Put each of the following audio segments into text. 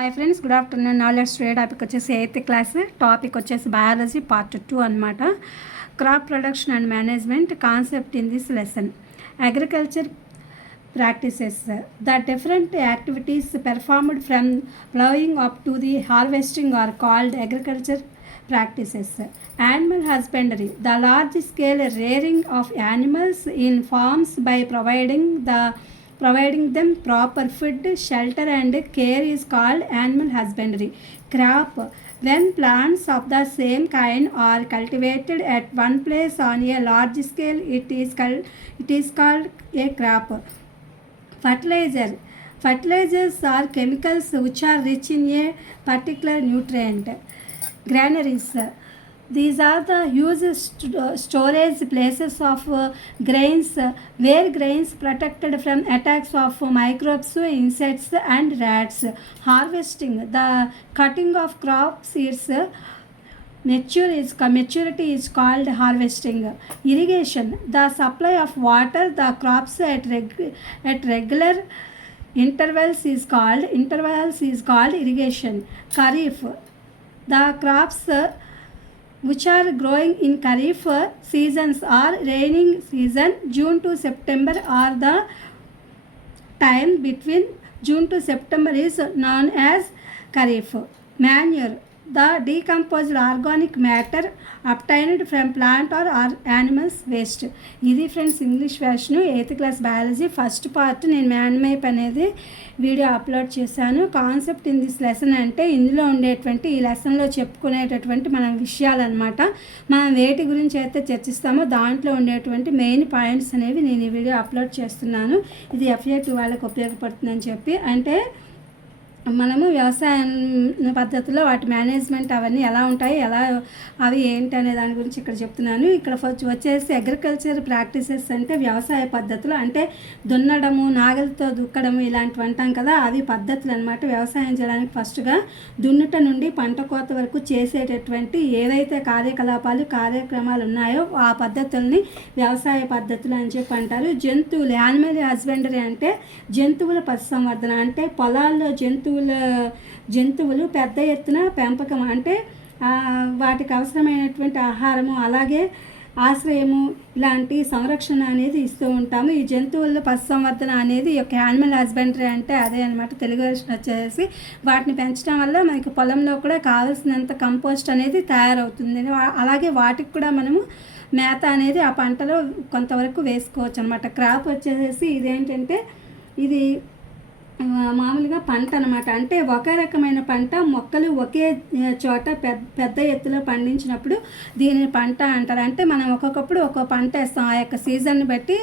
Hi friends, good afternoon. Knowledge study topic వచ్చేసి 8th class. Topic వచ్చేసి biology part 2 అనమాట. Crop production and management concept in this lesson. Agriculture practices. The different activities performed from plowing up to the harvesting are called agriculture practices. Animal husbandry. The large-scale rearing of animals in farms by providing them proper food, shelter and care is called animal husbandry. Crop. When plants of the same kind are cultivated at one place on a large scale, it is called a crop. Fertilizer. Fertilizers are chemicals which are rich in a particular nutrient. Granaries. These are the huge storage places of grains where grains protected from attacks of microbes, insects and rats. Harvesting. The cutting of crop seeds. Maturity is called harvesting. Irrigation. The supply of water the crops at regular intervals is called irrigation. Kharif. The crops which are growing in Kharif seasons are raining season. June to September are the time between June to September is known as Kharif. Manure. The decomposed organic matter obtained from plant or animals waste. ఇది friends English version 8th class biology first part. నేను మ్యాన్మైప్ అనేది video upload చేశాను. Concept in this lesson అంటే ఇందులో ఉండేటువంటి ఈ లెసన్లో చెప్పుకునేటటువంటి మన విషయాలు అనమాట. మనం వేటి గురించి అయితే చర్చిస్తామో దాంట్లో ఉండేటువంటి మెయిన్ పాయింట్స్ అనేవి నేను ఈ వీడియో అప్లోడ్ చేస్తున్నాను. ఇది FA2 వాళ్ళకి ఉపయోగపడుతుందని చెప్పి, అంటే మనము వ్యవసాయ పద్ధతిలో వాటి మేనేజ్మెంట్ అవన్నీ ఎలా ఉంటాయి, ఎలా అవి ఏంటి అనే దాని గురించి ఇక్కడ చెప్తున్నాను. ఇక్కడ వచ్చేసి అగ్రికల్చర్ ప్రాక్టీసెస్ అంటే వ్యవసాయ పద్ధతులు, అంటే దున్నడము, నాగలితో దుక్కడము ఇలాంటివి అంటాం కదా, అవి పద్ధతులు అనమాట. వ్యవసాయం చేయడానికి ఫస్ట్గా దున్నుట నుండి పంట కోత వరకు చేసేటటువంటి ఏవైతే కార్యక్రమాలు ఉన్నాయో ఆ పద్ధతుల్ని వ్యవసాయ పద్ధతులు అని చెప్పి అంటారు. జంతువులు, యానిమల్ హస్బెండరీ అంటే జంతువుల పశుసంవర్ధన, అంటే పొలాల్లో జంతువులు పెద్ద ఎత్తున పెంపకం, అంటే వాటికి అవసరమైనటువంటి ఆహారము అలాగే ఆశ్రయము ఇలాంటి సంరక్షణ అనేది ఇస్తూ ఉంటాము. ఈ జంతువుల పశుసంవర్ధన అనేది ఒక యానిమల్ హస్బెండరీ అంటే అదే అనమాట. తెలుగు వర్షన్ వచ్చేసి వాటిని పెంచడం వల్ల మనకి పొలంలో కూడా కావాల్సినంత కంపోస్ట్ అనేది తయారవుతుంది. అలాగే వాటికి కూడా మనము మేత అనేది ఆ పంటలో కొంతవరకు వేసుకోవచ్చు అనమాట. క్రాప్ వచ్చేసి ఇదేంటంటే ఇది మామూలుగా పంట అనమాట. అంటే ఒకే రకమైన పంట మొక్కలు ఒకే చోట పెద్ద ఎత్తులో పండించినప్పుడు దీనిని పంట అంటారు. అంటే మనం ఒక్కొక్కప్పుడు ఒక్కో పంట వేస్తాం, ఆ యొక్క సీజన్ని బట్టి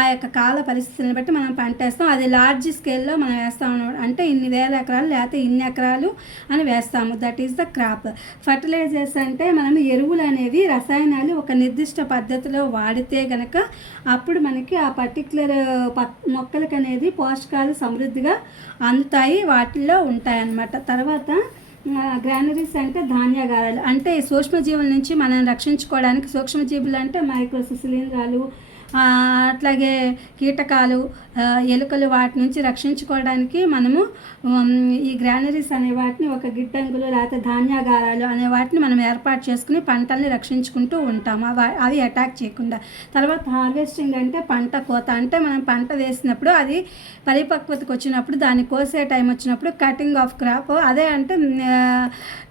ఆ యొక్క కాల పరిస్థితులను బట్టి మనం పంట వేస్తాం. అది లార్జ్ స్కేల్లో మనం వేస్తాం అనమాట. అంటే ఇన్ని వేల ఎకరాలు లేకపోతే ఇన్ని ఎకరాలు అని వేస్తాము. That is the crop. Fertilisers అంటే మనం ఎరువులు అనేవి రసాయనాలు ఒక నిర్దిష్ట పద్ధతిలో వాడితే గనక అప్పుడు మనకి ఆ పర్టికులర్ మొక్కలకి అనేది పోషకాలు సమృద్ధిగా అందుతాయి, వాటిల్లో ఉంటాయన్నమాట. తర్వాత గ్రానరీస్ అంటే ధాన్యాగారాలు, అంటే సూక్ష్మజీవుల నుంచి మనం రక్షించుకోవడానికి, సూక్ష్మజీవులు అంటే మైక్రోస్, శిలీంధ్రాలు, అట్లాగే కీటకాలు, ఎలుకలు, వాటి నుంచి రక్షించుకోవడానికి మనము ఈ గ్రానరీస్ అనే వాటిని ఒక గిడ్డంగులు లేకపోతే ధాన్యాగారాలు అనే వాటిని మనం ఏర్పాటు చేసుకుని పంటల్ని రక్షించుకుంటూ ఉంటాము, అవి అటాక్ చేయకుండా. తర్వాత హార్వెస్టింగ్ అంటే పంట కోత, అంటే మనం పంట వేసినప్పుడు అది పరిపక్వతకు వచ్చినప్పుడు దాన్ని కోసే టైం వచ్చినప్పుడు కటింగ్ ఆఫ్ క్రాప్, అదే అంటే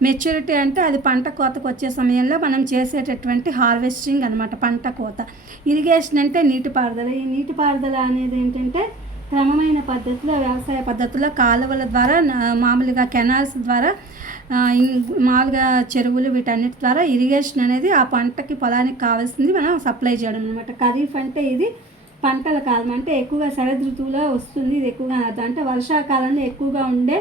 మెచ్యూరిటీ అంటే అది పంట కోతకు వచ్చే సమయంలో మనం చేసేటటువంటి హార్వెస్టింగ్ అనమాట, పంట కోత. ఇరిగేషన్ అంటే నీటిపారుదల. ఈ నీటిపారుదల అనేది ఏంటంటే క్రమమైన పద్ధతిలో వ్యవసాయ పద్ధతుల్లో కాలువల ద్వారా, మామూలుగా కెనాల్స్ ద్వారా, మామూలుగా చెరువులు, వీటన్నిటి ద్వారా ఇరిగేషన్ అనేది ఆ పంటకి పొలానికి కావాల్సింది మనం సప్లై చేయడం అనమాట. ఖరీఫ్ అంటే ఇది పంటల కాలం, అంటే ఎక్కువగా శరద్ ఋతువులో వస్తుంది. ఇది ఎక్కువగా అంటే వర్షాకాలంలో ఎక్కువగా ఉండే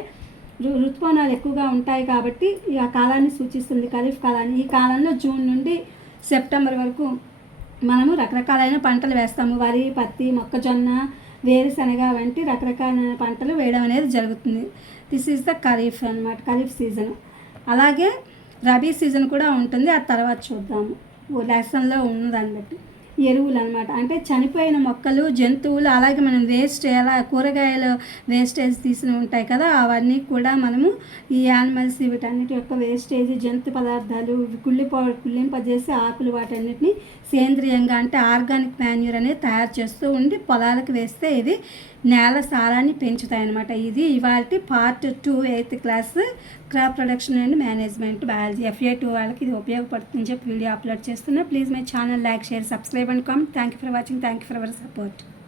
ఋతుపవనాలు ఎక్కువగా ఉంటాయి కాబట్టి ఆ కాలాన్ని సూచిస్తుంది, ఖరీఫ్ కాలాన్ని. ఈ కాలంలో జూన్ నుండి సెప్టెంబర్ వరకు మనము రకరకాలైన పంటలు వేస్తాము. వరి, పత్తి, మొక్కజొన్న, వేరుశనగ వంటి రకరకాలైన పంటలు వేయడం అనేది జరుగుతుంది. దిస్ ఈజ్ ద ఖరీఫ్ అనమాట, ఖరీఫ్ సీజన్. అలాగే రబీ సీజన్ కూడా ఉంటుంది, ఆ తర్వాత చూద్దాము లెసన్లో ఉన్నదాన్ని బట్టి. ఎరువులు అనమాట. అంటే చనిపోయిన మొక్కలు, జంతువులు, అలాగే మనం వేస్ట్ ఎలా కూరగాయలు వేస్టేజ్ తీసినవి ఉంటాయి కదా, అవన్నీ కూడా మనము ఈ యానిమల్స్ వీటన్నిటి యొక్క వేస్టేజ్, జంతు పదార్థాలు కుళ్ళింపజేసి ఆకులు వాటన్నిటిని సేంద్రియంగా అంటే ఆర్గానిక్ మాన్యూర్ అనేది తయారు చేస్తూ ఉండి పొలాలకు వేస్తే ఇది నేల సారాన్ని పెంచుతాయి అనమాట. ఇది ఇవాల్టి part 2 8th class crop production and management biology FA2 వాళ్ళకి ఇది ఉపయోగపడుతుందని చెప్పి వీడియో అప్లోడ్ చేస్తున్నా. Please my channel like, share, subscribe and comment. Thank you for watching. Thank you for our support.